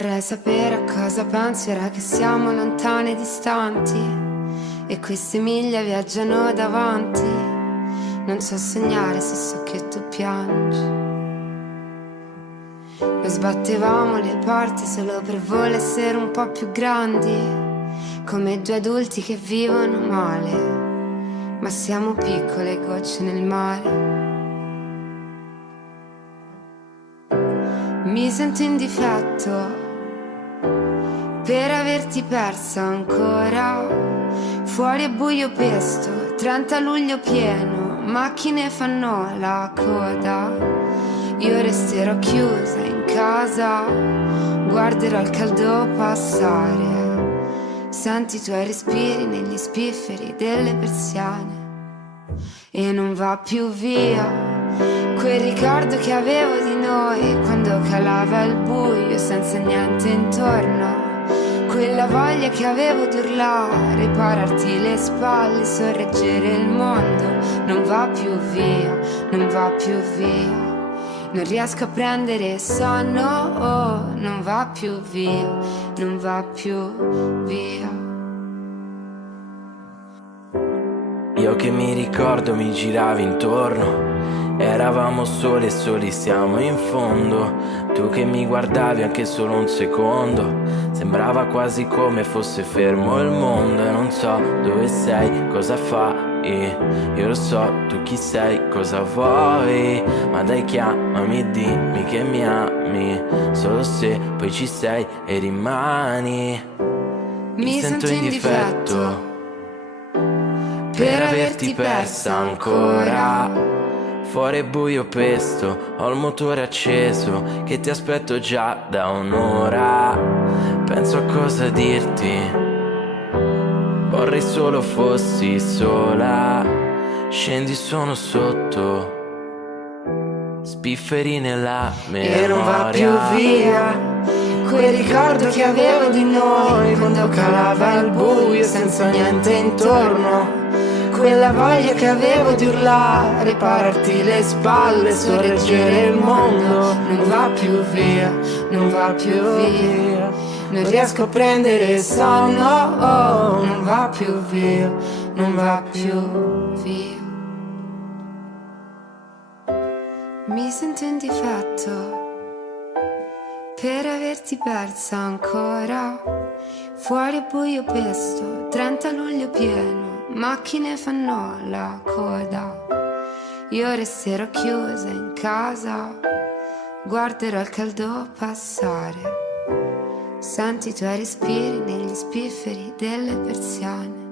Vorrei sapere a cosa pensi ora che siamo lontani e distanti e queste miglia viaggiano davanti. Non so sognare se so che tu piangi. Noi sbattevamo le porte solo per voler essere un po' più grandi, come due adulti che vivono male, ma siamo piccole gocce nel mare. Mi sento in difetto per averti persa ancora. Fuori è buio pesto, 30 luglio pieno, macchine fanno la coda. Io resterò chiusa in casa, guarderò il caldo passare. Senti i tuoi respiri negli spifferi delle persiane. E non va più via quel ricordo che avevo di noi quando calava il buio senza niente intorno. Quella voglia che avevo di urlare, pararti le spalle, sorreggere il mondo. Non va più via, non va più via. Non riesco a prendere sonno, oh, non va più via, non va più via. Io che mi ricordo mi giravi intorno, eravamo soli e soli siamo in fondo. Tu che mi guardavi anche solo un secondo, sembrava quasi come fosse fermo il mondo. E non so dove sei, cosa fai, io lo so, tu chi sei, cosa vuoi. Ma dai chiamami e dimmi che mi ami, solo se poi ci sei e rimani. Mi sento in difetto per averti persa ancora. Fuori è buio pesto, ho il motore acceso, che ti aspetto già da un'ora. Penso a cosa dirti, vorrei solo fossi sola. Scendi, sono sotto, spifferi nella memoria. E non va più via quel ricordo che avevo di noi quando calava il buio senza niente intorno. Quella voglia che avevo di urlare, pararti le spalle, sorreggere il mondo. Non va più via, non va più via. Non riesco a prendere sonno, oh, non va più via, non va più via. Mi sento in difetto per averti persa ancora. Fuori è buio pesto, 30 luglio pieno, macchine fanno la coda. Io resterò chiusa in casa, guarderò il caldo passare. Senti i tuoi respiri negli spifferi delle persiane.